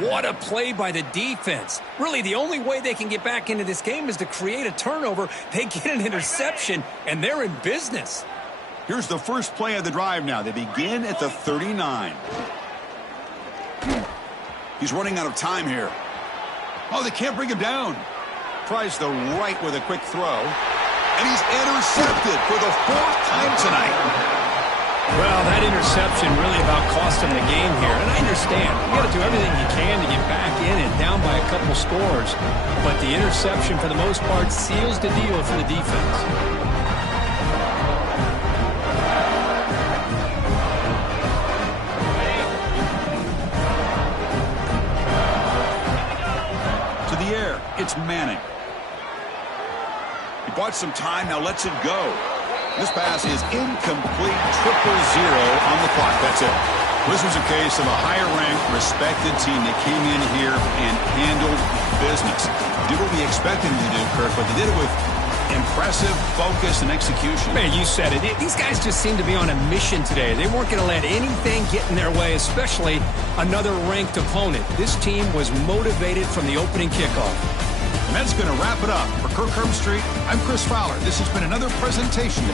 What a play by the defense. Really, the only way they can get back into this game is to create a turnover. They get an interception, and they're in business. Here's the first play of the drive now. They begin at the 39. He's running out of time here. Oh, they can't bring him down. Tries the right with a quick throw. And he's intercepted for the 4th time tonight. Well, that interception really about cost him the game here. And I understand. You got to do everything you can to get back in and down by a couple scores. But the interception, for the most part, seals the deal for the defense. To the air, it's Manning. He bought some time, now lets it go. This pass is incomplete, 0-0 on the clock. That's it. This was a case of a higher-ranked, respected team that came in here and handled business. Did what we expected them to do, Kirk, but they did it with impressive focus and execution. Man, you said it. These guys just seem to be on a mission today. They weren't going to let anything get in their way, especially another ranked opponent. This team was motivated from the opening kickoff. And that's going to wrap it up. For Kirk Herbstreit, I'm Chris Fowler. This has been another presentation